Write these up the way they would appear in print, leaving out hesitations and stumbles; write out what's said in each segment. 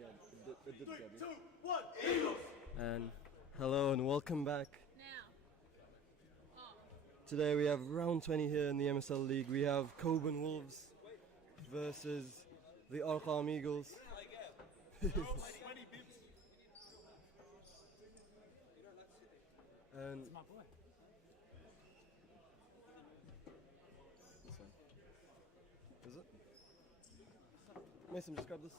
Yeah, it did get me. 3, 2, 1, Eagles! And hello and welcome back. Now. Oh. Today we have round 20 here in the MSL League. We have Cockburn Wolves versus the Arqam Eagles. And My boy. is it? Mason, just grab this.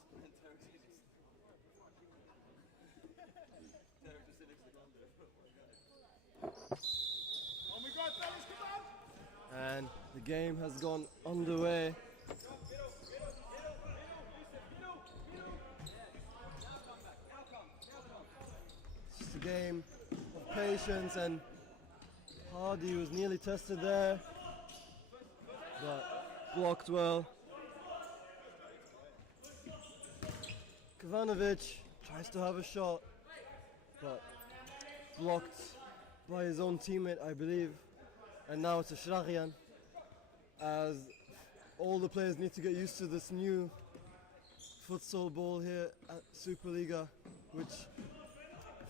And the game has gone underway. It's just a game of patience, and Hardy was nearly tested there, but blocked well. Kavanovic tries to have a shot, but blocked by his own teammate, I believe. And now it's a Shraghian, as all the players need to get used to this new futsal ball here at Supa-Liga, which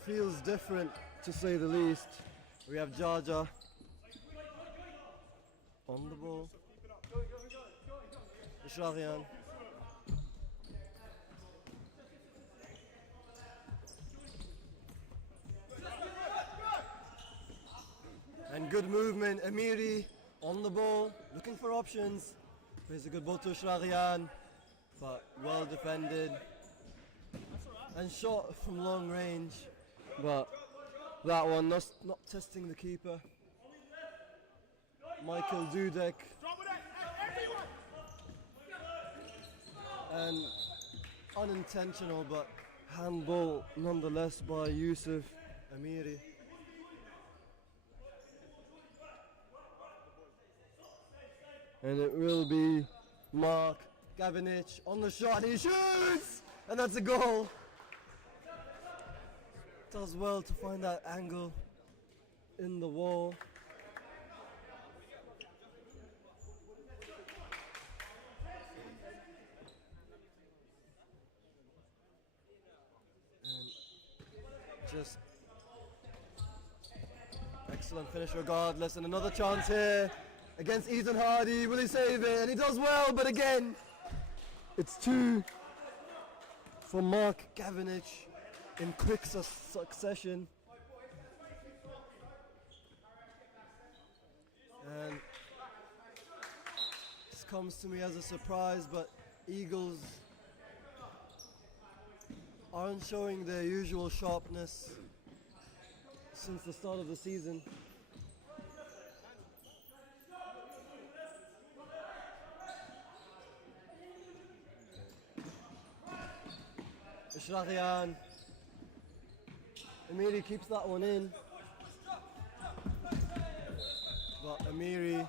feels different to say the least. We have Jaja on the ball. Shraghian. And good movement, Amiri on the ball, looking for options. Plays a good ball to Shraghian, but well defended. And shot from long range, but that one not testing the keeper. Michael Dudek. And unintentional, but handball nonetheless by Yusuf Amiri. And it will be Mark Gavinic on the shot. He shoots! And that's a goal. Does well to find that angle in the wall. And just excellent finish regardless. And another chance here against Ethan Hardy. Will he save it? And he does well, but again, it's two for Mark Gavinic in quick succession. And this comes to me as a surprise, but Eagles aren't showing their usual sharpness since the start of the season. Shraghian. Amiri keeps that one in. But Amiri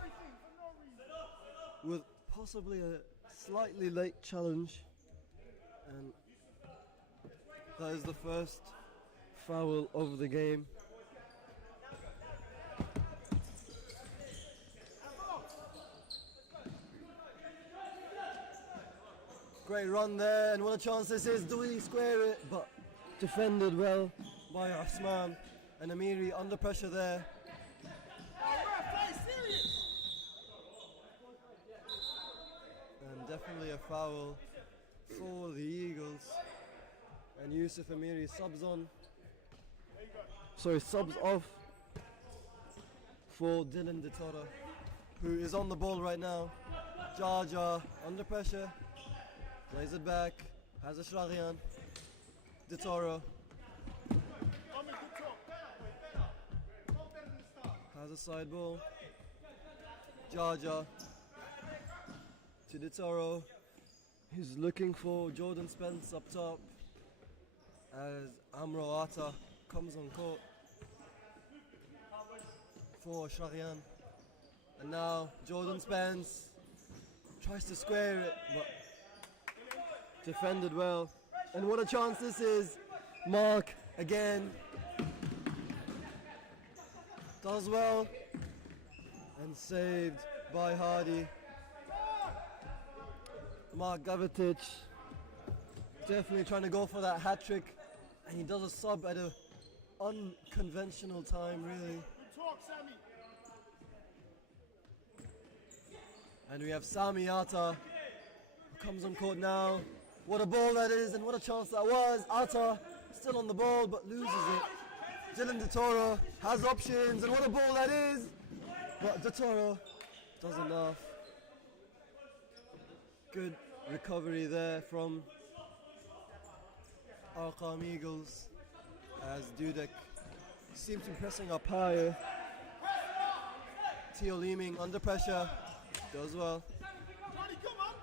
with possibly a slightly late challenge. And that is the first foul of the game. Great run there, and what a chance this is. Do we square it? But defended well by Osman, and Amiri under pressure there. And definitely a foul for the Eagles. And Yusuf Amiri subs off for Dylan Dittora, who is on the ball right now. Jaja under pressure. Plays it back, has a Shraghian, Dittora, has a side ball, Jaja to Dittora, he's looking for Jordan Spence up top as Amro Atta comes on court for Shraghian. And now Jordan Spence tries to square it, but defended well. And what a chance this is. Mark again does well and saved by Hardy. Mark Gavitic definitely trying to go for that hat trick, and he does a sub at a unconventional time, really. Good talk, Sammy. And we have Sami Atta, who comes on court now. What a ball that is, and what a chance that was. Atta still on the ball, but loses it. Dylan De Toro has options, and what a ball that is. But De Toro does enough. Good recovery there from Arqam Eagles as Dudek seems to be pressing up higher. Theo Leeming under pressure, does well. Johnny, come on.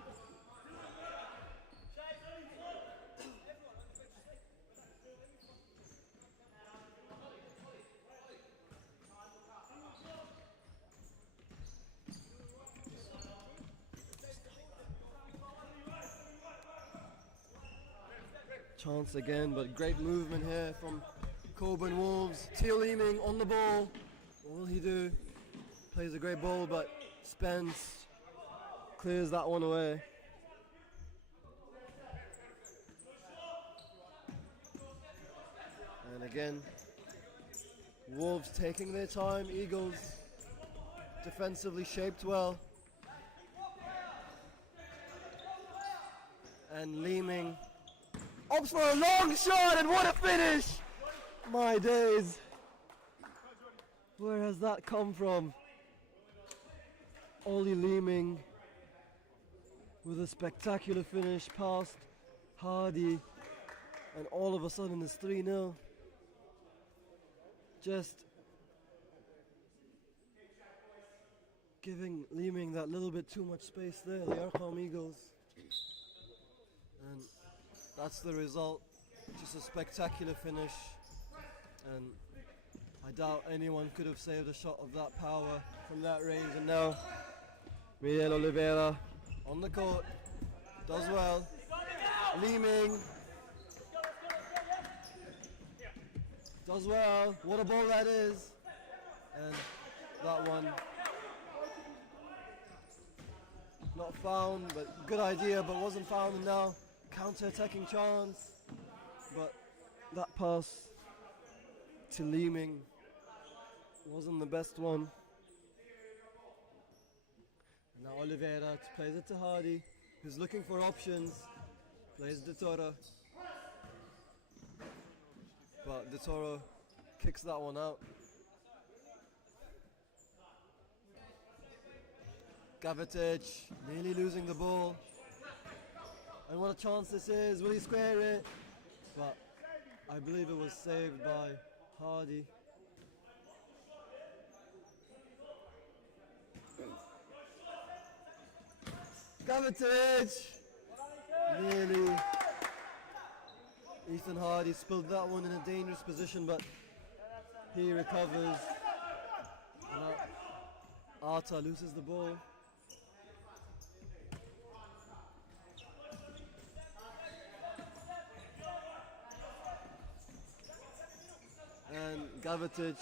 Chance again, but great movement here from Cockburn Wolves. Theo Leeming on the ball. What will he do? Plays a great ball, but Spence clears that one away. And again, Wolves taking their time. Eagles defensively shaped well. And Leeming opts for a long shot, and what a finish! My days. Where has that come from? Ollie Leeming with a spectacular finish past Hardy, and all of a sudden it's 3-0. Just giving Leeming that little bit too much space there, the Arqam Eagles. And that's the result. Just a spectacular finish, and I doubt anyone could have saved a shot of that power from that range. And now Miguel Oliveira on the court, does well. Leeming does well. What a ball that is. And that one not found, but good idea, but wasn't found. And now counter-attacking chance, but that pass to Leeming wasn't the best one. Now Oliveira plays it to Hardy, who's looking for options. Plays De Toro, but De Toro kicks that one out. Gavetic nearly losing the ball. And what a chance this is. Will he square it? But I believe it was saved by Hardy. Gavetic! Nearly. Ethan Hardy spilled that one in a dangerous position, but he recovers. Now Atta loses the ball. And Gavetic,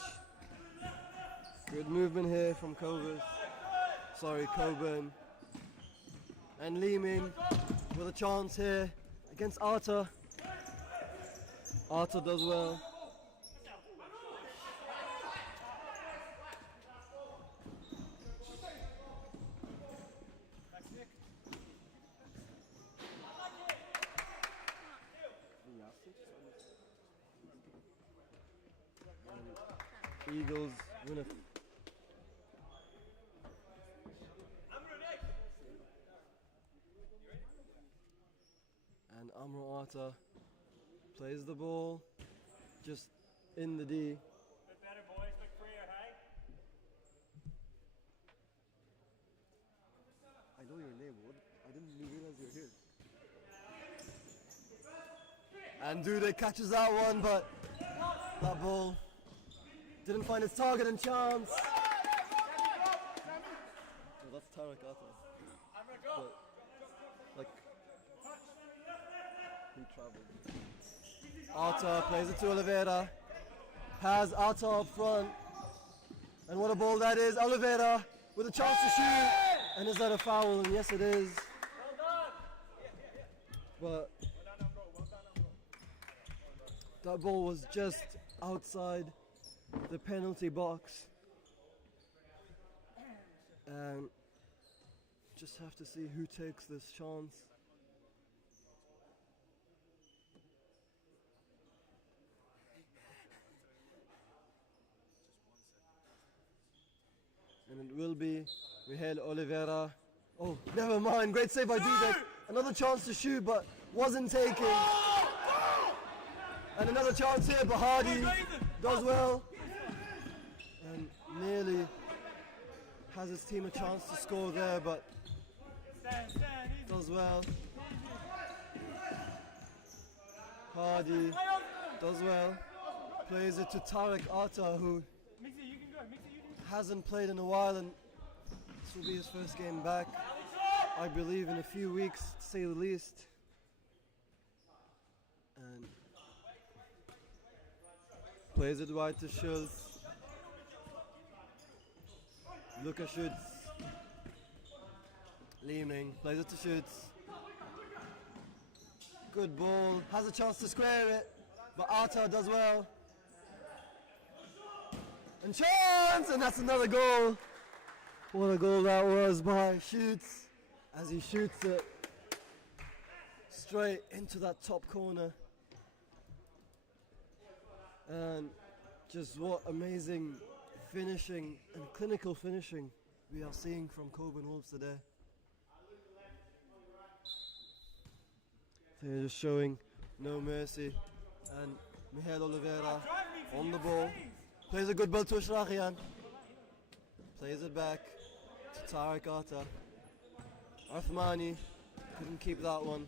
good movement here from Cockburn. And Leeming with a chance here against Atta. Atta does well. Eagles win it. And Amro Atta plays the ball just in the D. Bit better, boys. Bit freer, hey? I know your name. What? I didn't realize you're here. And Duda catches that one, but that ball didn't find its target and chance. No, that's Tarek Atta. But, like, he traveled. Atta plays it to Oliveira. Has Atta up front. And what a ball that is. Oliveira with a chance to shoot. And is that a foul? And yes, it is. But That ball was just outside the penalty box. And just have to see who takes this chance. And it will be Mihail Oliveira. Oh, never mind. Great save by Dudek. Another chance to shoot, but wasn't taken. And another chance here, but Hardy does well. And nearly has his team a chance to score there, but does well. Hardy does well. Plays it to Tariq Atta, who hasn't played in a while, and this will be his first game back, I believe, in a few weeks, to say the least. And plays it wide to Schultz. Luka shoots. Leeming plays it to Schultz. Good ball. Has a chance to square it, but Atta does well. And chance! And that's another goal. What a goal that was by Schultz, as he shoots it straight into that top corner. And just what amazing finishing and clinical finishing we are seeing from Cockburn Wolves today. They're just showing no mercy. And Mihail Oliveira on the ball. Plays a good ball to Ashraqian. Plays it back to Tariq Atta. Arthmani couldn't keep that one.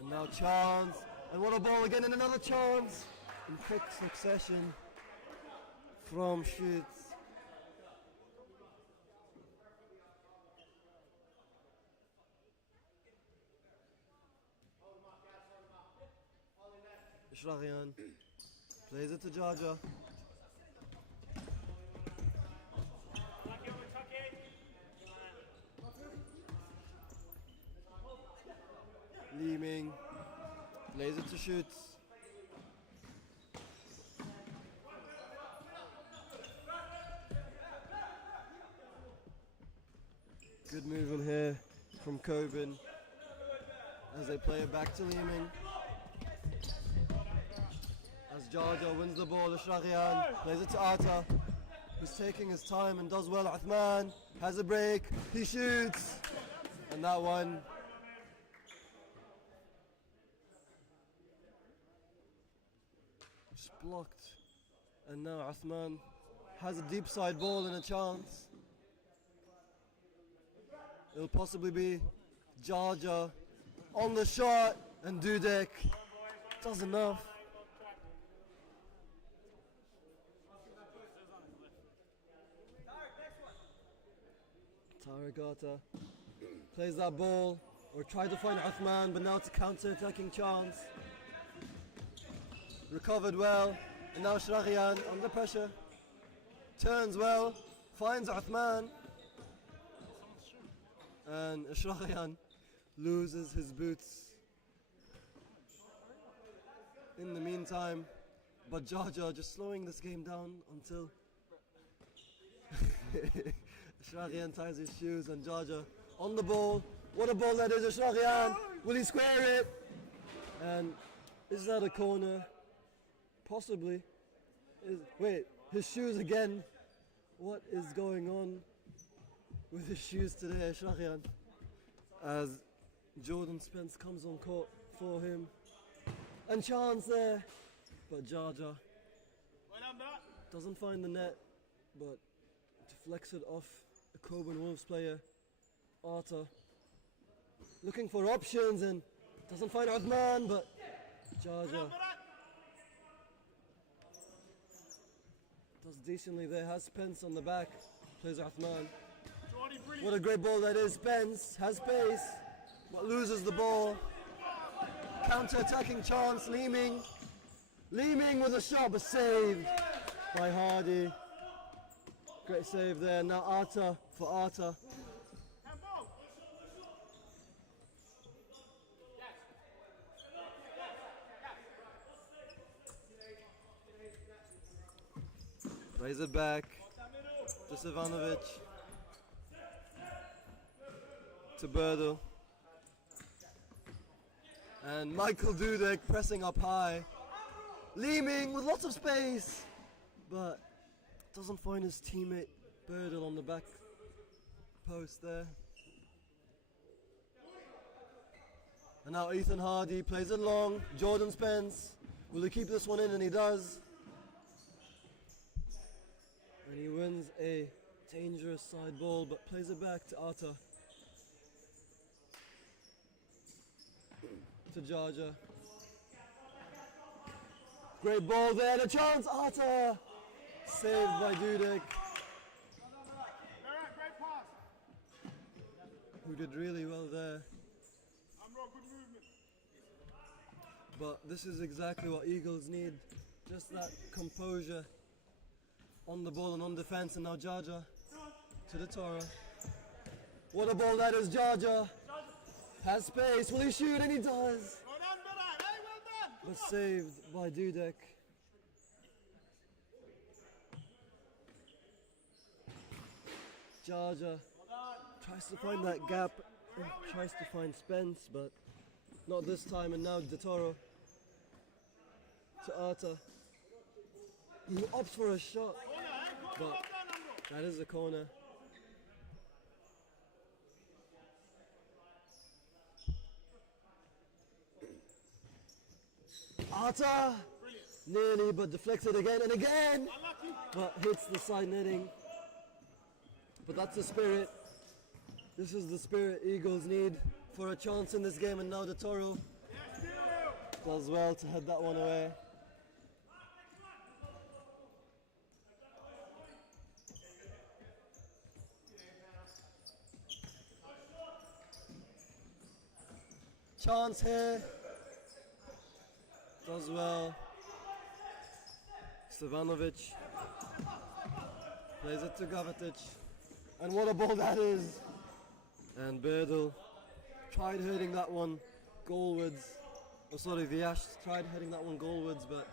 And now chance. And what a ball again, and another chance. In quick succession from Schutz. Ashraqian plays it to Jaja. Leeming plays it to Schutz. Good movement here from Cockburn as they play it back to Leeming. As Jaja wins the ball, Ashraqian plays it to Atta, who's taking his time and does well. Uthman has a break, he shoots, and that one just blocked. And now Uthman has a deep side ball and a chance. It'll possibly be Jaja on the shot, and Dudek does enough. Tariq Atta plays that ball, or tried to find Uthman, but now it's a counter-attacking chance. Recovered well, and now Ashraqian under pressure. Turns well, finds Uthman, and Ashraqian loses his boots in the meantime, but Jaja just slowing this game down until Ashraqian ties his shoes, and Jaja on the ball. What a ball that is, Ashraqian! Will he square it? And is that a corner? Possibly. Wait, his shoes again. What is going on with his shoes today, Ashraqian? As Jordan Spence comes on court for him. And chance there, but Jaja doesn't find the net, but deflects it off a Cockburn Wolves player. Atta looking for options and doesn't find Uthman, but Jaja does decently there. Has Spence on the back, plays Uthman. What a great ball that is. Spence has pace, but loses the ball. Counter-attacking chance, Leeming with a shot, but saved by Hardy. Great save there. Now Atta for Atta. Plays it back to Savanovic. To Berdel. And Michael Dudek pressing up high. Leeming with lots of space. But doesn't find his teammate Berdel on the back post there. And now Ethan Hardy plays it long. Jordan Spence. Will he keep this one in? And he does. And he wins a dangerous side ball, but plays it back to Arta. To Jaja. Great ball there, and a chance, Arta! Saved by Dudek, Alright, great pass. who did really well there. Amro, good movement. But this is exactly what Eagles need. Just that composure on the ball and on defense. And now Jaja to the Toro. What a ball that is, Jaja. Has space, will he shoot? And he does. Well done, brother. Hey, well done. But saved by Dudek. Jaja tries to find that gap, tries to find Spence, but not this time. And now De Toro to Arta, who opts for a shot, but that is a corner. Arta, nearly, but deflected again and again, but hits the side netting. But that's the spirit. This is the spirit Eagles need for a chance in this game. And now De Toro does well to head that one away. Chance here. Does well. Savanovic plays it to Gavetic. And what a ball that is. And Berdel tried heading that one goalwards. Oh, sorry, Viash tried heading that one goalwards, but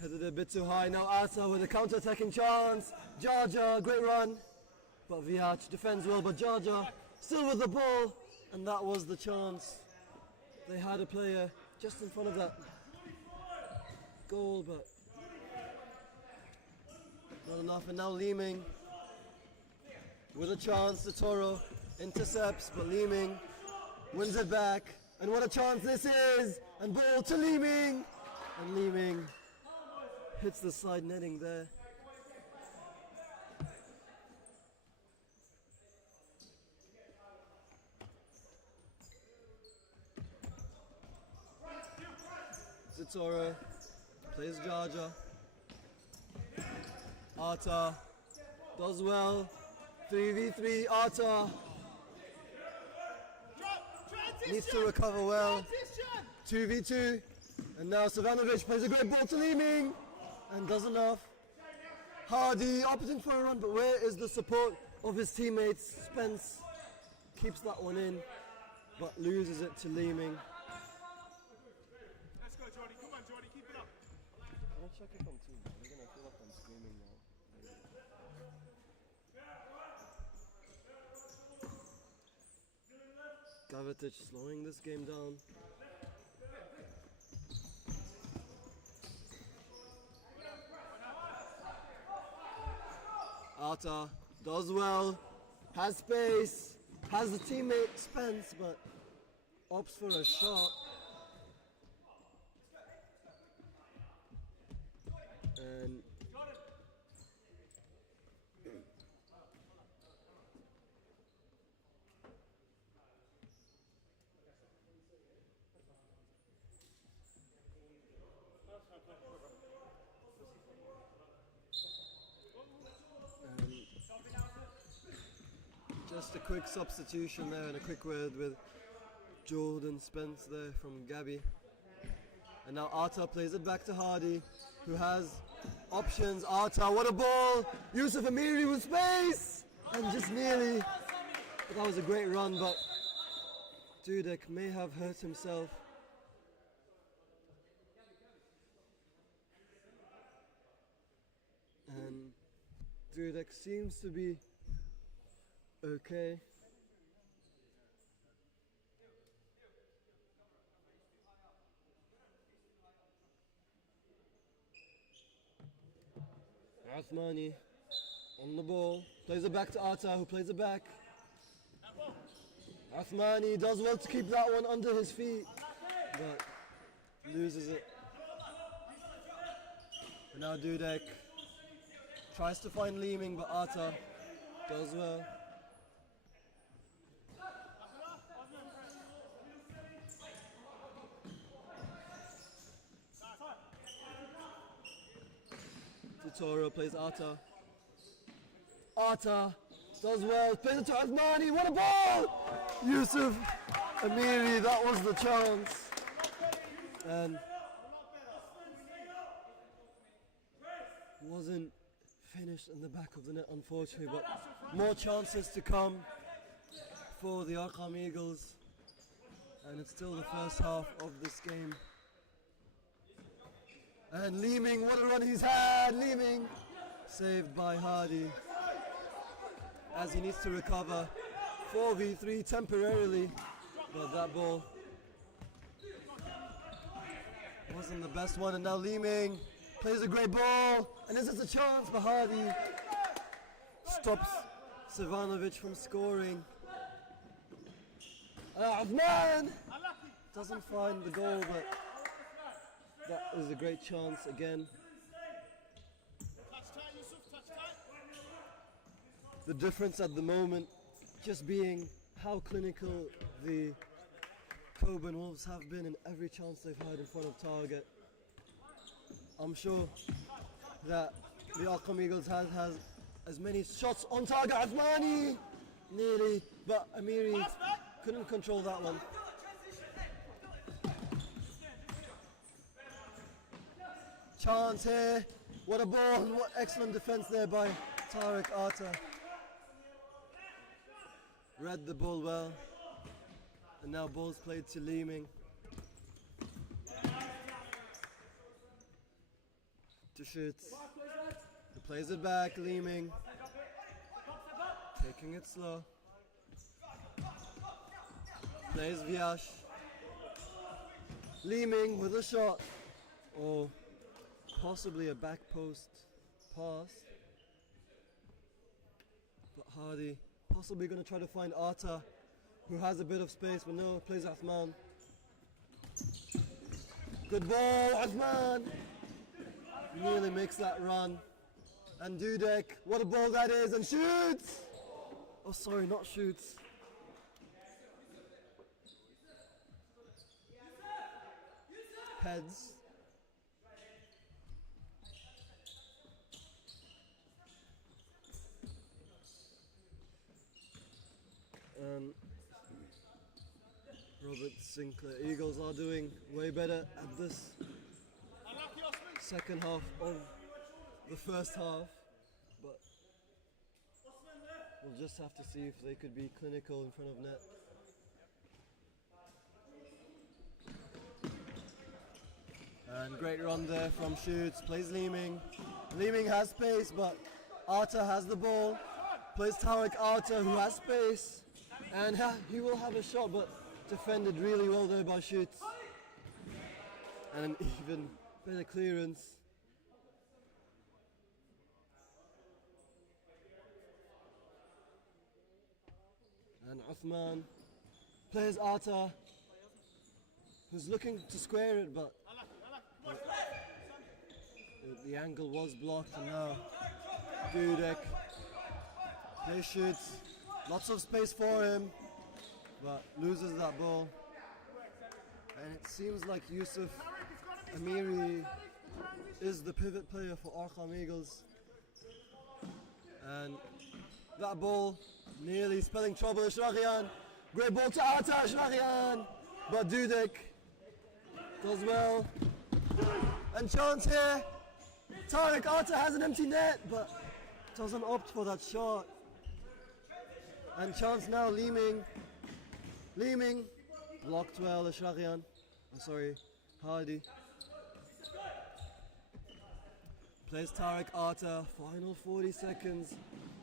headed a bit too high. Now Asa with a counter-attacking chance. Jaja, great run. But Viash defends well, but Jaja still with the ball. And that was the chance. They had a player just in front of that goal, but not enough. And now Leeming with a chance. De Toro intercepts, but Leeming wins it back. And what a chance this is! And ball to Leeming! And Leeming hits the side netting there. Toro plays Jaja. Arta does well. 3v3. Arta needs to recover well. 2v2. And now Savanovic plays a great ball to Leeming and does enough. Hardy opting for a run, but where is the support of his teammates? Spence keeps that one in, but loses it to Leeming. Let's go, Jordy. Come on, Jordy. Keep it up. I'll check if I'm too. They're gonna feel like I'm screaming now. Gavetic slowing this game down. Arta does well, has space, has a teammate Spence, but opts for a shot. And just a quick substitution there and a quick word with Jordan Spence there from Gabby. And now Arta plays it back to Hardy, who has options. Arta, what a ball! Yusuf Amiri with space! And just nearly. But that was a great run, but Dudek may have hurt himself. Dudek seems to be okay. Athmani on the ball, plays it back to Ata, who plays it back. Athmani does well to keep that one under his feet, but loses it. And now Dudek tries to find Leeming, but Ata does well. Toro plays Ata. Ata does well, plays it to Athmani, what a ball! Yusuf Amiri, that was the chance. And wasn't finished in the back of the net, unfortunately, but more chances to come for the Arqam Eagles. And it's still the first half of this game. And Leeming, what a run he's had! Leeming saved by Hardy as he needs to recover. 4v3 temporarily, but that ball wasn't the best one. And now Leeming plays a great ball, and this is a chance for Hardy. Stops Savanovic from scoring. Uthman doesn't find the goal, but that is a great chance again. The difference at the moment just being how clinical the Cockburn Wolves have been in every chance they've had in front of target. I'm sure that the Arqam Eagles has as many shots on target. Athmani nearly, but Amiri couldn't control that one. Chance here, what a ball, what excellent defense there by Tariq Ata. Read the ball well, and now ball's played to Leeming. To Schütz, who plays it back, Leeming, taking it slow. Plays Viash. Leeming with a shot. Oh, possibly a back post pass. But Hardy possibly going to try to find Ata, who has a bit of space, but no, plays Athman. Good ball, Athman! Nearly makes that run. And Dudek, what a ball that is, and shoots! Oh, sorry, not shoots. Heads. Robert Sinclair Eagles are doing way better at this second half of the first half, but we'll just have to see if they could be clinical in front of net. And great run there from Schütz, plays Leeming. Leeming has space, but Ata has the ball. Plays Tariq Ata, who has space. And he will have a shot, but defended really well there by Schütz. And an even better clearance. And Uthman plays Ata, who's looking to square it, but the angle was blocked, and now Dudek plays Schütz. Lots of space for him, but loses that ball. And it seems like Yusuf Amiri is the pivot player for Arqam Eagles. And that ball nearly spelling trouble. Shrahian, great ball to Ata, Shrahian, but Dudek does well. And chance here. Tariq Ata has an empty net, but doesn't opt for that shot. And chance now, Leeming. Leeming blocked well, Shrahian. I'm sorry, Hardy. Plays Tarek Arta. Final 40 seconds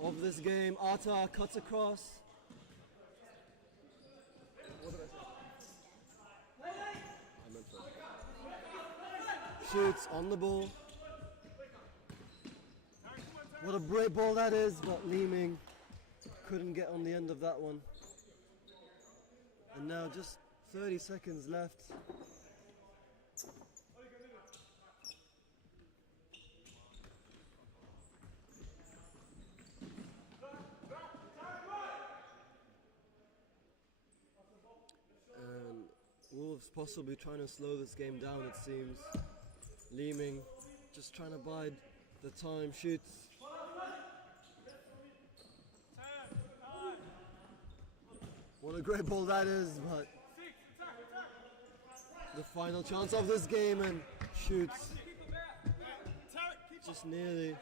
of this game. Arta cuts across. What did I say? I meant first. Shoots on the ball. What a great ball that is, but Leeming couldn't get on the end of that one. And now just 30 seconds left. And Wolves possibly trying to slow this game down, it seems. Leeming just trying to bide the time, shoots. What a great ball that is, but the final chance of this game and shoots just nearly.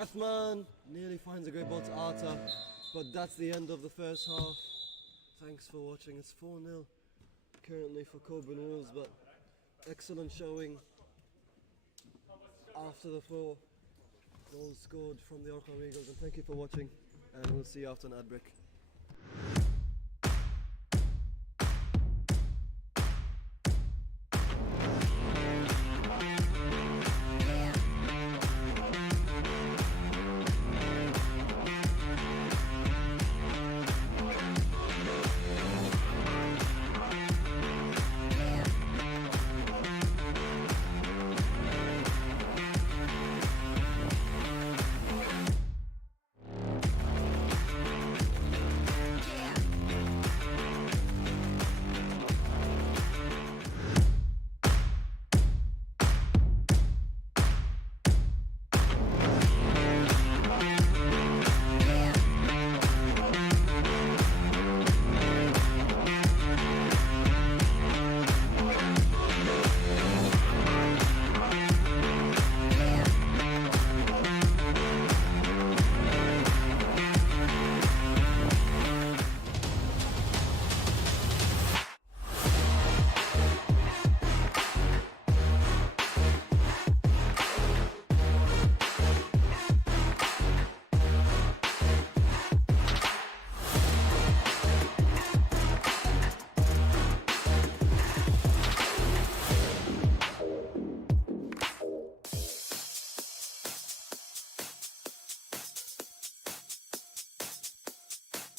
Uthman nearly finds a great ball to Arta, but that's the end of the first half. Thanks for watching. It's 4-0 currently for Cockburn Wolves, but excellent showing after the 4 goals scored from the Arqam Eagles, and thank you for watching, and we'll see you after an ad break.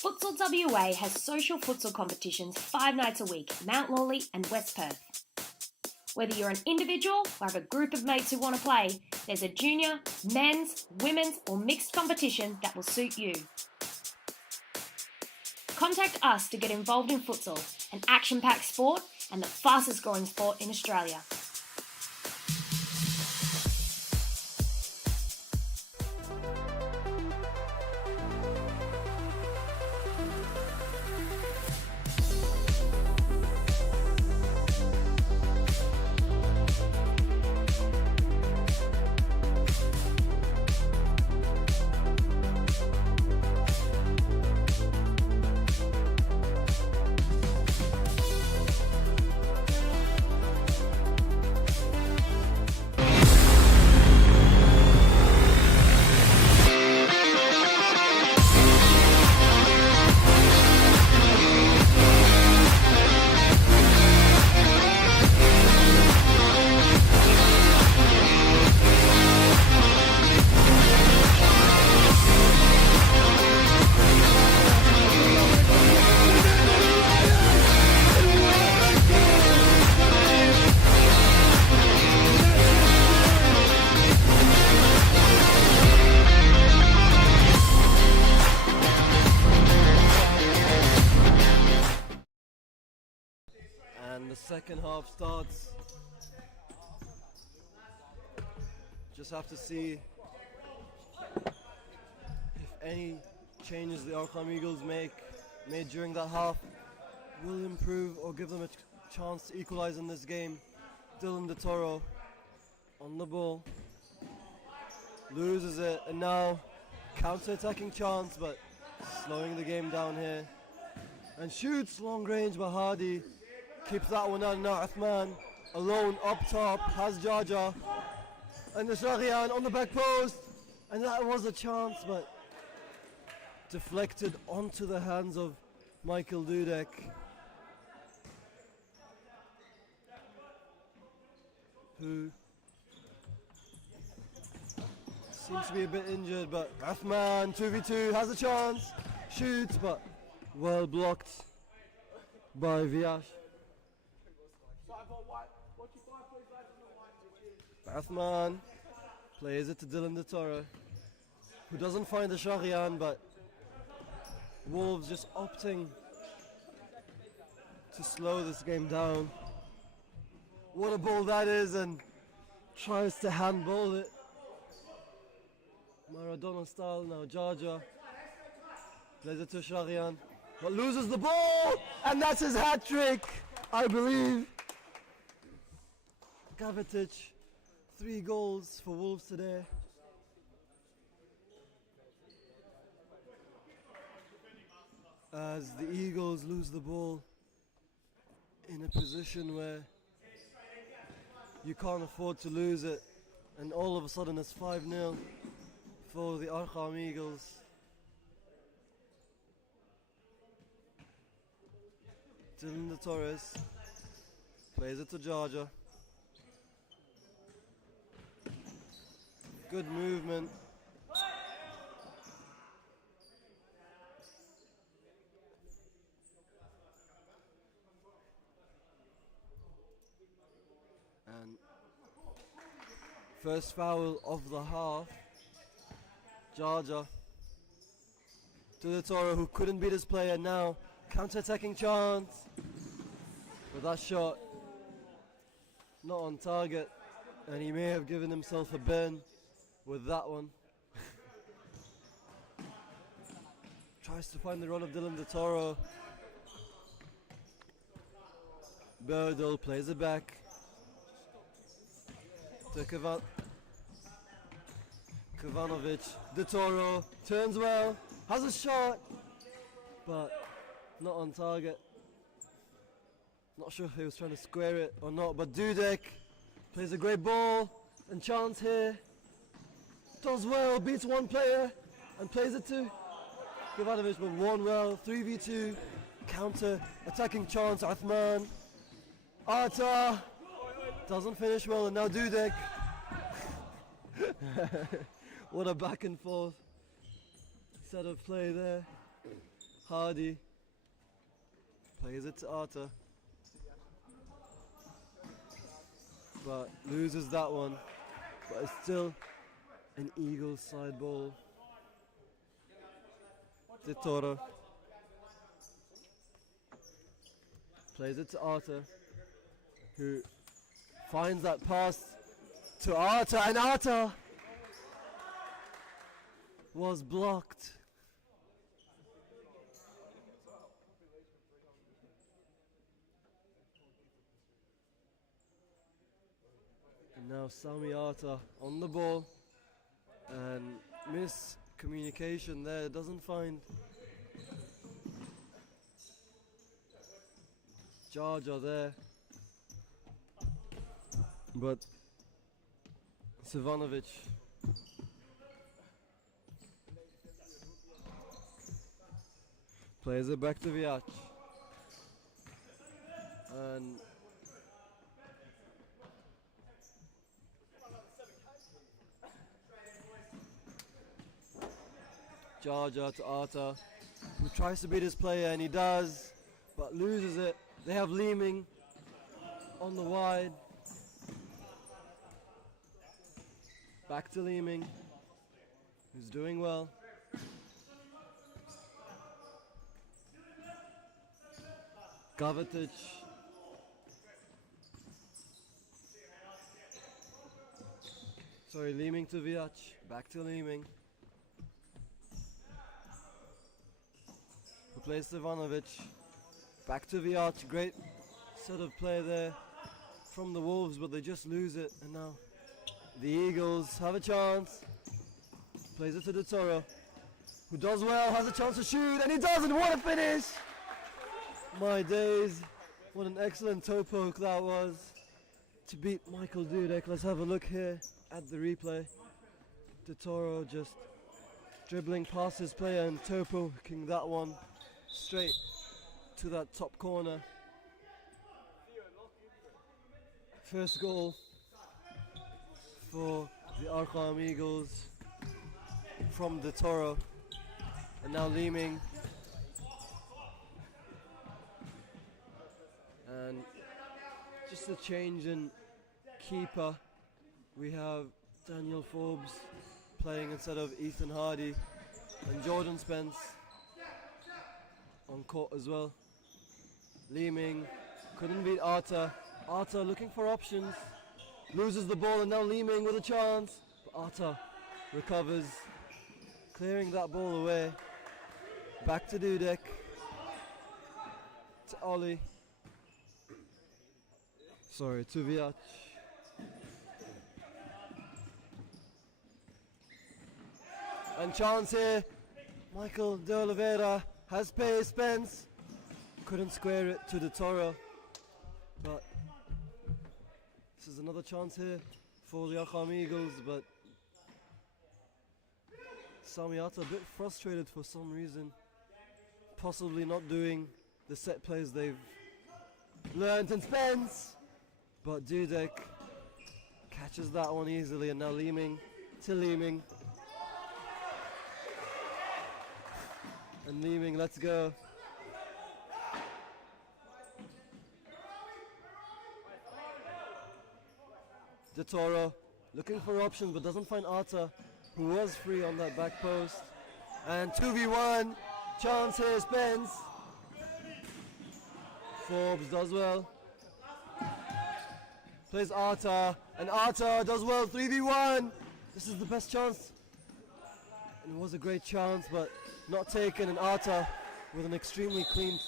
Futsal WA has social futsal competitions 5 nights a week, Mount Lawley and West Perth. Whether you're an individual or have a group of mates who want to play, there's a junior, men's, women's or mixed competition that will suit you. Contact us to get involved in futsal, an action-packed sport and the fastest growing sport in Australia. And the second half starts. Just have to see if any changes the Arqam Eagles made during that half will improve or give them a chance to equalize in this game. Dylan De Toro on the ball, loses it, and now counter-attacking chance, but slowing the game down here. And shoots long range, but Hardy keeps that one out. Now Uthman alone up top, has Jaja. And the Sharian on the back post. And that was a chance, but deflected onto the hands of Michael Dudek. Who seems to be a bit injured, but Rahman 2v2 has a chance, shoots, but well blocked by Viash. Rahman plays it to Dylan De Toro, who doesn't find the Sharian, but Wolves just opting to slow this game down. What a ball that is, and tries to handball it. Maradona style now, Jaja plays it to Sharian, but loses the ball, and that's his hat trick, I believe. Gavetic, 3 goals for Wolves today. As the Eagles lose the ball in a position where you can't afford to lose it, and all of a sudden it's 5-0 for the Arqam Eagles. Dylan De Torres plays it to Jaja. Good movement. And first foul of the half. Jaja to the Toro, who couldn't beat his player. Now counter-attacking chance, but that shot not on target, and he may have given himself a burn with that one. Tries to find the run of Dylan De Toro. Berdal plays it back to Kavanovic. De Toro turns well, has a shot, but not on target. Not sure if he was trying to square it or not, but Dudek plays a great ball, and chance here. Does well, beats one player, and plays it to Kavanovic, but won well. 3v2, counter attacking chance. Athman, Arta doesn't finish well, and now Dudek. What a back and forth set of play there. Hardy plays it to Arta, but loses that one. But it's still an Eagles side ball. De Toro plays it to Arta, who finds that pass to Arta, and Arta was blocked. And now Sami Arta on the ball, and miscommunication there, doesn't find Jaja there, but Savanovic plays it back to Viac, and Jaja to Arta, who tries to beat his player, and he does, but loses it. They have Leeming on the wide. Back to Leeming, who's doing well. Gavetic. Sorry, Leeming to Viac. Back to Leeming. Who plays Stevanovic. Back to Viac. Great set of play there from the Wolves, but they just lose it. And now the Eagles have a chance. Plays it to De Toro, who does well, has a chance to shoot, and he does, and what a finish! My days, what an excellent toe poke that was. to beat Michael Dudek. Let's have a look here at the replay. De Toro just dribbling past his player and Topo hooking that one straight to that top corner. First goal for the Arqam Eagles from De Toro. And now Leeming. And just a change in keeper. We have Daniel Forbes playing instead of Ethan Hardy, and Jordan Spence on court as well. Leeming couldn't beat Arta. Arta looking for options, loses the ball, and now Leeming with a chance. But Arta recovers, clearing that ball away. Back to Dudek, to Ollie. Sorry, to Viach. And chance here. Michael De Oliveira has pace. Spence couldn't square it to De Toro. But this is another chance here for the Arqam Eagles. But Samiata a bit frustrated for some reason. Possibly not doing the set plays they've learned. And Spence! But Dudek catches that one easily, and now Leeming to Leeming. And Leeming, let's go. De Toro looking for options but doesn't find Arta, who was free on that back post. And 2v1, chance here, Spence. Forbes does well. Plays Arta, and Arta does well, 3v1. This is the best chance. And it was a great chance, but not taken, and Arta with an extremely clean.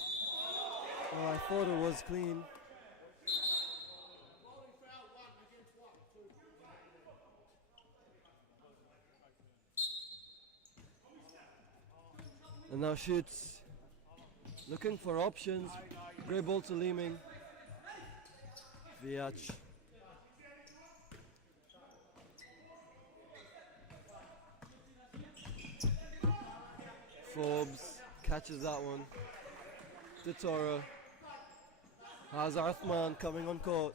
Oh, I thought it was clean. And now shoots, looking for options. Great ball to Leeming. Viach. Forbes catches that one. De Toro has Arthman coming on court.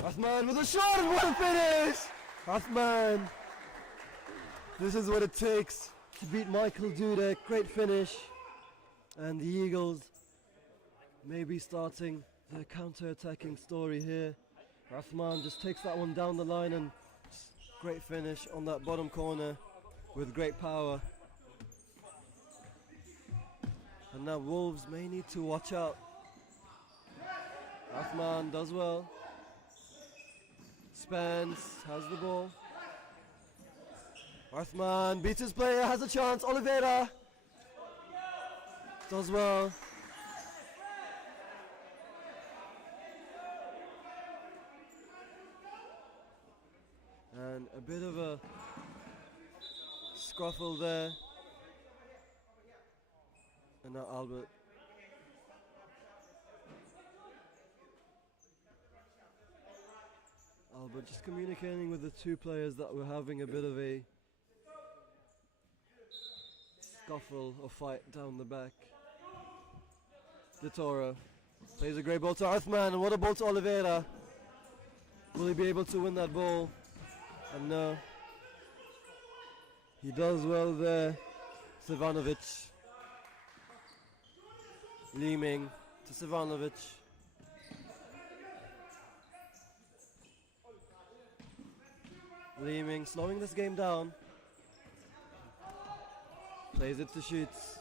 Arthman with a shot, and what a finish! Arthman, this is what it takes to beat Michael Dudek. Great finish. And the Eagles may be starting their counter-attacking story here. Arthman just takes that one down the line, and great finish on that bottom corner with great power. And now Wolves may need to watch out. Arthman does well. Spence has the ball. Arthman beats his player, has a chance. Oliveira does well. And a bit of a scruffle there. And now Albert. Albert just communicating with the two players that were having a bit of a scuffle or fight down the back. De Toro plays a great ball to Arthman, and what a ball to Oliveira. Will he be able to win that ball? And no. He does well there. Stevanovic. Leeming to Stevanovic. Leeming slowing this game down. Plays it to Shoots.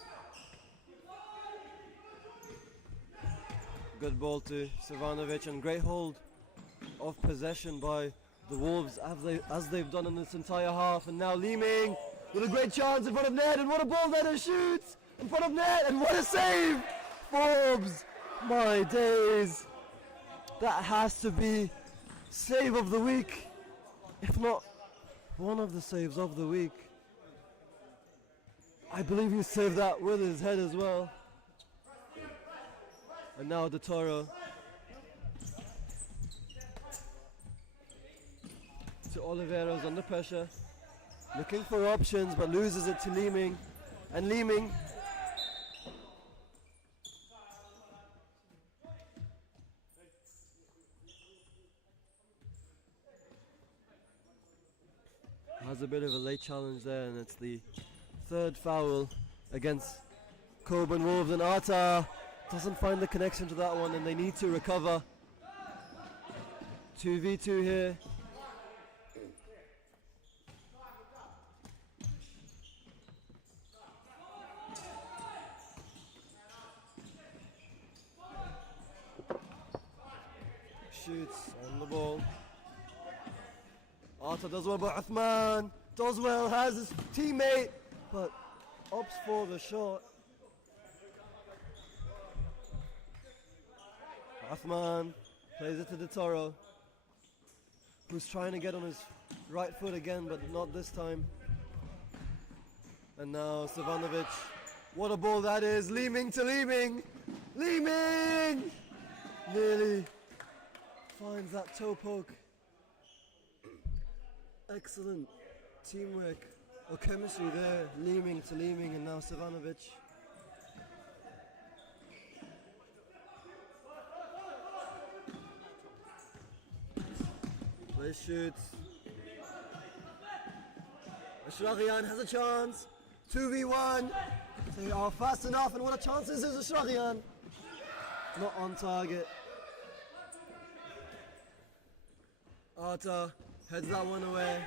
Good ball to Stevanovic, and great hold of possession by the Wolves as they've done in this entire half. And now Leeming with a great chance in front of net, and what a ball that is. Shoots in front of net, and what a save! Forbes, my days. That has to be save of the week, if not one of the saves of the week. I believe he saved that with his head as well. And now De Toro Oliveira's under pressure, looking for options but loses it to Leeming. And Leeming has a bit of a late challenge there, and it's the third foul against Cockburn Wolves, and Arta doesn't find the connection to that one, and they need to recover. 2v2 here. Shoots on the ball. Arta does well, but Uthman does well, has his teammate, but opts for the shot. Uthman plays it to De Toro, who's trying to get on his right foot again, but not this time. And now Savanovic. What a ball that is. Leeming to Leeming. Leeming! Nearly finds that toe poke. Excellent teamwork or chemistry there. Leeming to Leeming, and now Savanovic. Play shoots. Ashraghian has a chance. 2v1. They are fast enough, and what a chance this is. Ashraghian not on target. Arta heads that one away.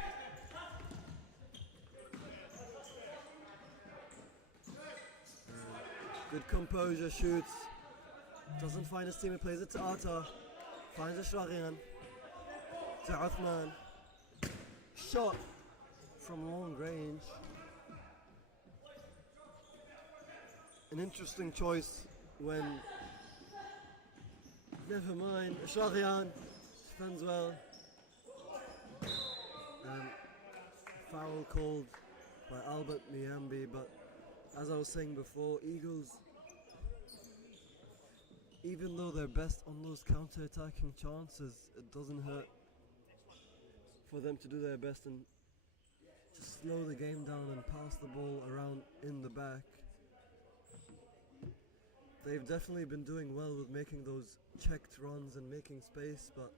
Good composure, shoots. Doesn't find his teammate, plays it to Arta. Finds Ashraghian. To Uthman. Shot from long range. An interesting choice when... Never mind. Ashraghian defends well. And foul called by Albert Miambi, but as I was saying before, Eagles, even though they're best on those counter-attacking chances, it doesn't hurt for them to do their best and just slow the game down and pass the ball around in the back. They've definitely been doing well with making those checked runs and making space, but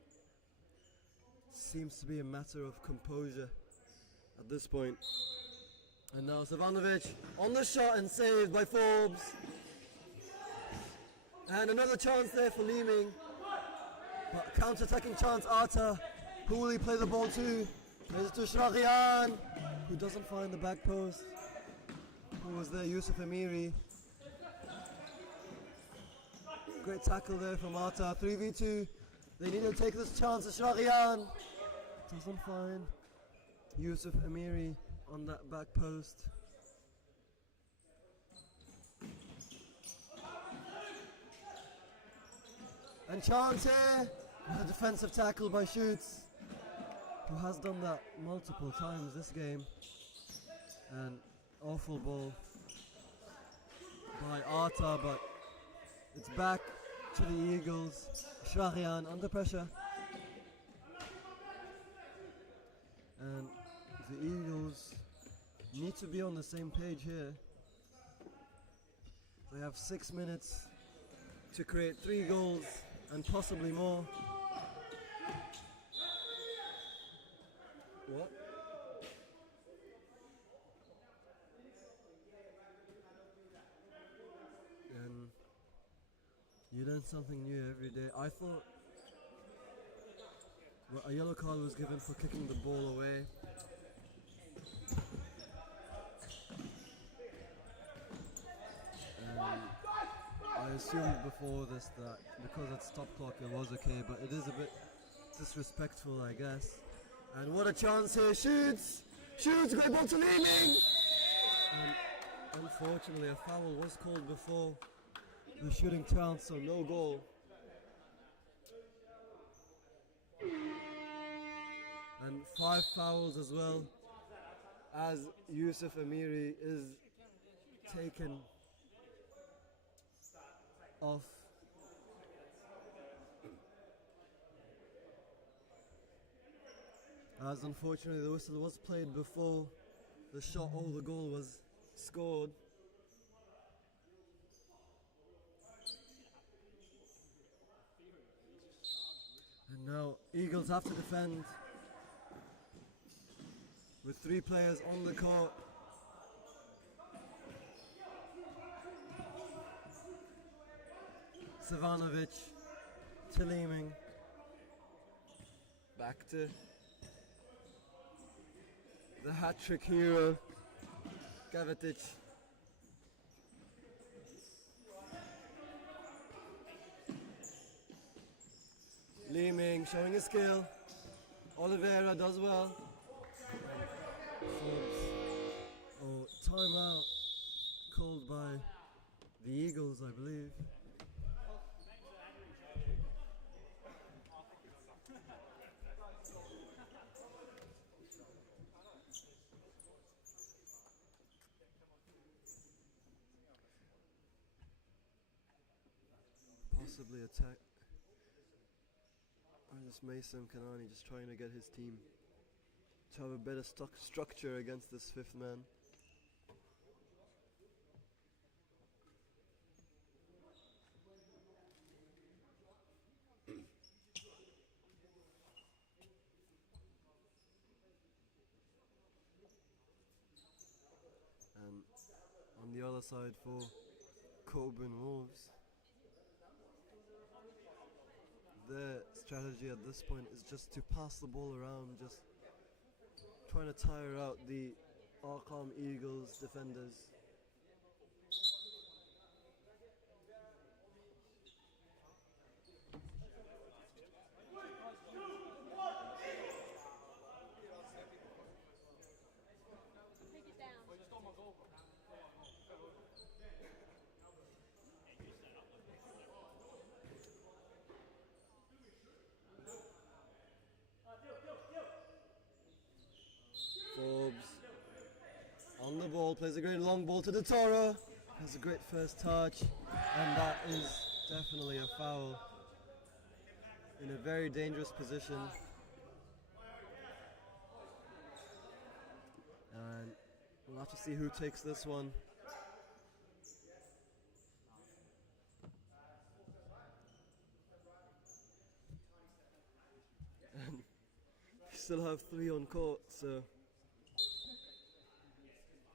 seems to be a matter of composure at this point. And now Savanovic on the shot and saved by Forbes. And another chance there for Leeming. But counter-attacking chance, Arta. Who will he play the ball to? Plays it to Ashraghian, who doesn't find the back post. Who was there? Yusuf Amiri. Great tackle there from Arta. 3v2. They need to take this chance. Ashraghian doesn't find Yusuf Amiri on that back post. And chance here. A defensive tackle by Shoots, who has done that multiple times this game. And awful ball by Arta, but it's back to the Eagles. Ashraghian under pressure. And the Eagles need to be on the same page here. They have 6 minutes to create 3 goals and possibly more. What? And you learn something new every day. I thought a yellow card was given for kicking the ball away. I assumed before this that because it's stop clock it was okay, but it is a bit disrespectful, I guess. And what a chance here, Shoots! Shoots, great ball to Leeming! And unfortunately a foul was called before the shooting chance, so no goal. And 5 fouls as well, as Yusuf Amiri is taken off. As unfortunately the whistle was played before the shot or the goal was scored. And now Eagles have to defend with 3 players on the court. Savanovic, Taliming, back to the hat-trick hero, Gavetic. Leeming showing his skill. Oliveira does well. Oh, timeout called by the Eagles, I believe. Possibly attack. Or just Mason Kanani just trying to get his team to have a better structure against this 5th man. And on the other side for Cockburn Wolves, their strategy at this point is just to pass the ball around, just trying to tire out the Arqam Eagles defenders. Forbes on the ball, plays a great long ball to the Toro, has a great first touch, and that is definitely a foul in a very dangerous position. And we'll have to see who takes this one. And we still have 3 on court, so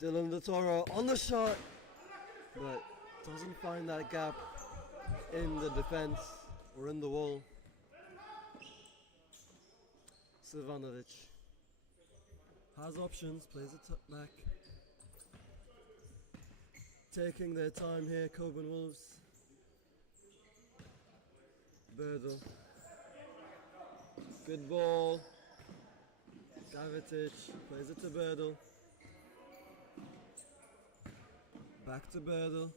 Dylan the Toro on the shot, but doesn't find that gap in the defense or in the wall. Savanovic has options, plays it back. Taking their time here, Cockburn Wolves. Birdle. Good ball. Gavetic plays it to Birdle. Back to Birdle.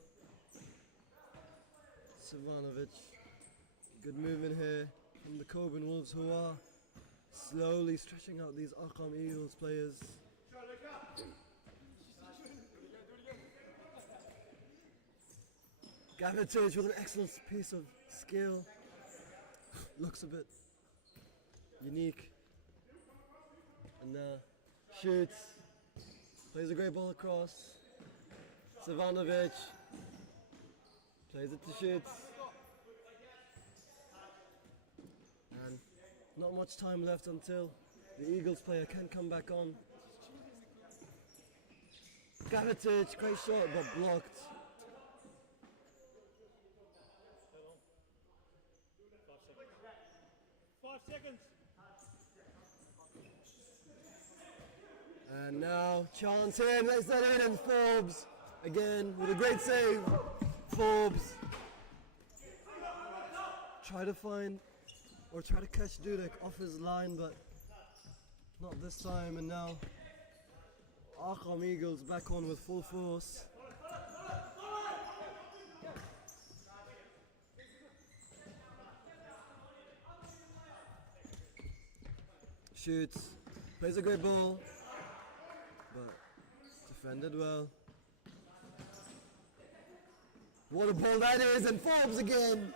Savanovic. Good movement here from the Cockburn Wolves, who are slowly stretching out these Arqam Eagles players. Gavetic with an excellent piece of skill. Looks a bit unique. And shoots. Plays a great ball across. Savanovic plays it to shoots. And not much time left until the Eagles player can come back on. Gavetic, great shot but blocked. 5 seconds. And now chance here, lays that in, and Forbes again with a great save. Forbes try to find or try to catch Dudek off his line, but not this time. And now Arqam Eagles back on with full force. Shoots, plays a great ball, but defended well. What a ball that is, and Forbes again.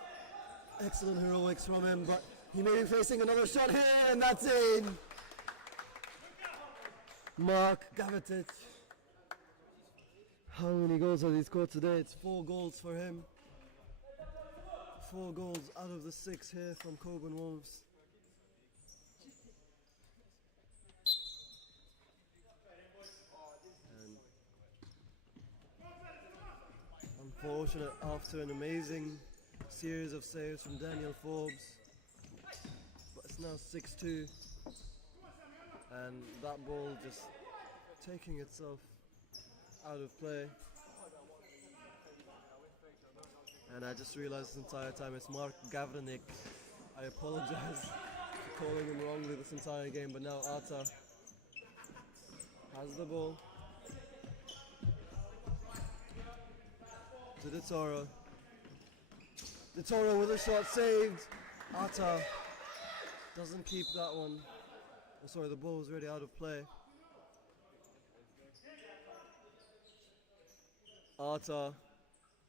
Excellent heroics from him, but he may be facing another shot here, and that's in. Mark Gavetic. How many goals has he scored today? It's 4 goals for him. 4 goals out of the 6 here from Cockburn Wolves. And unfortunate after an amazing series of saves from Daniel Forbes. But it's now 6-2. And that ball just taking itself out of play. And I just realized this entire time it's Mark Gavranik. I apologize for calling him wrongly this entire game, but now Ata has the ball. To the Toro. The Toro with a shot saved. Ata doesn't keep that one. Oh, sorry, the ball was already out of play. Ata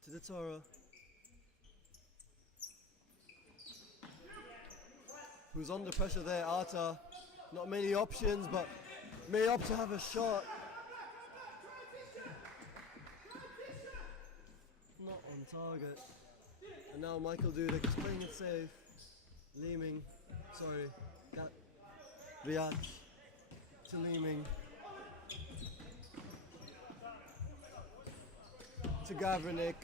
to the Toro. Who's under pressure there, Ata. Not many options, but may opt to have a shot. Not on target. And now Michael Dudek is playing it safe. Leeming, sorry, Riach to Leeming. To Gavranik.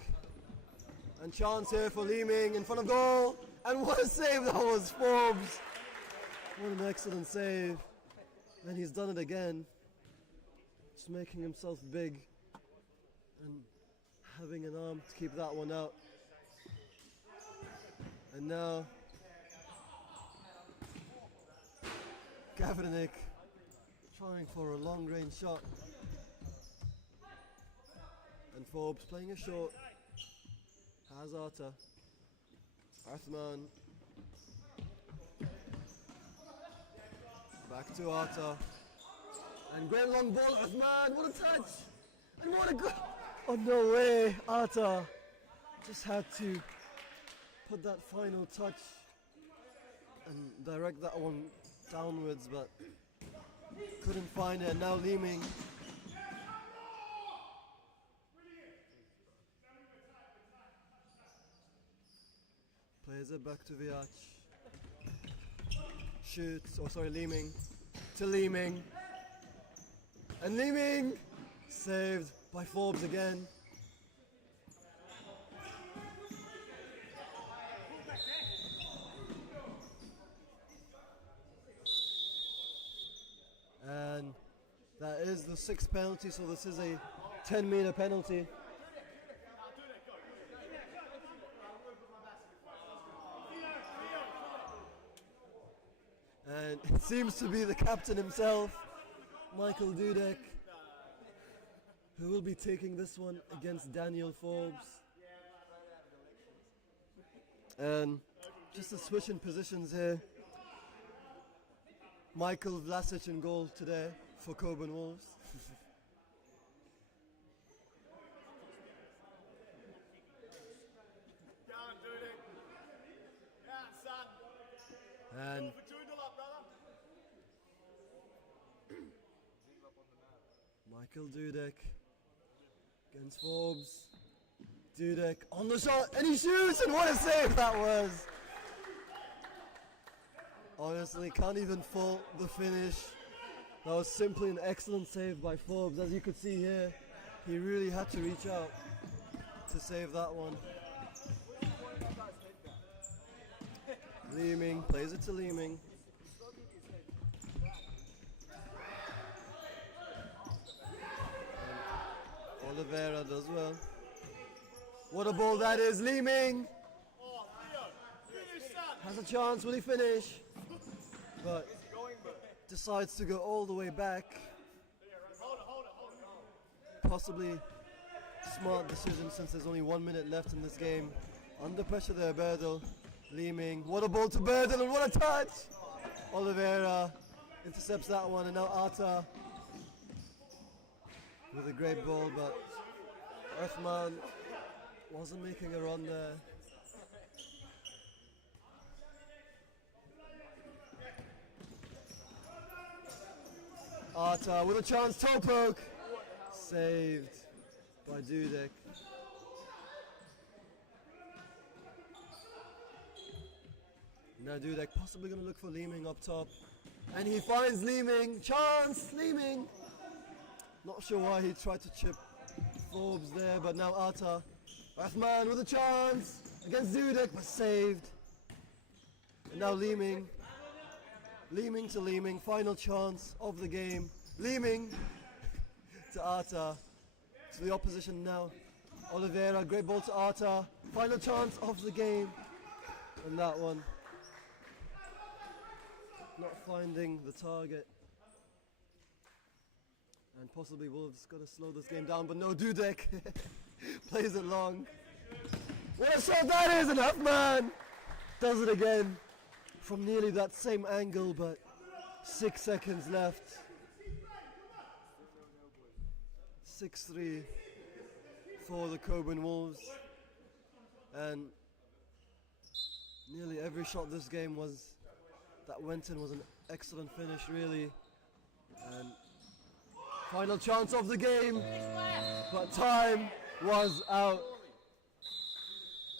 And chance here for Leeming in front of goal. And what a save that was, Forbes. What an excellent save. And he's done it again. Just making himself big. And having an arm to keep that one out. And now Gavranik trying for a long range shot. And Forbes playing a short. Has Ata. Arqam. Back to Ata. And great long ball, Arqam. What a touch! And what a goal! Oh, no way! Ata just had to put that final touch and direct that one downwards, but couldn't find it. And now Leeming. Plays it back to Viach. Shoots, oh sorry, Leeming. To Leeming. And Leeming! Saved by Forbes again. And that is the 6th penalty, so this is a 10-meter penalty. And it seems to be the captain himself, Michael Dudek, who will be taking this one against Daniel Forbes. And just a switch in positions here. Michael Vlasic in goal today for Cockburn Wolves. And Michael Dudek against Forbes. Dudek on the shot, and he shoots, and what a save that was! Honestly, can't even fault the finish. That was simply an excellent save by Forbes. As you could see here, he really had to reach out to save that one. Leeming plays it to Leeming. And Oliveira does well. What a ball that is, Leeming! Has a chance, will he finish? But decides to go all the way back. Possibly smart decision since there's only 1 minute left in this game. Under pressure there, Berdel. Leeming, what a ball to Berdel, and what a touch! Oliveira intercepts that one, and now Ata with a great ball, but Arqam wasn't making a run there. Arta with a chance, toe poke. Saved by Dudek. Now Dudek possibly going to look for Leeming up top. And he finds Leeming. Chance! Leeming! Not sure why he tried to chip Forbes there, but now Arta. Rahman with a chance against Dudek, but saved. And now Leeming. Leeming to Leeming. Final chance of the game. Leeming to Arta. To the opposition now. Oliveira, great ball to Arta. Final chance of the game. And that one. Not finding the target. And possibly Wolves got to slow this game down, but no, Dudek plays it long. What a shot that is, and Huffman does it again from nearly that same angle, but 6 seconds left. 6-3 for the Cockburn Wolves. And nearly every shot this game that went in was an excellent finish, really. And final chance of the game, but time was out.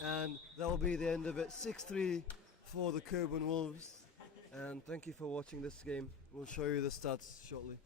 And that will be the end of it. 6-3 for the Cockburn Wolves. And thank you for watching this game. We'll show you the stats shortly.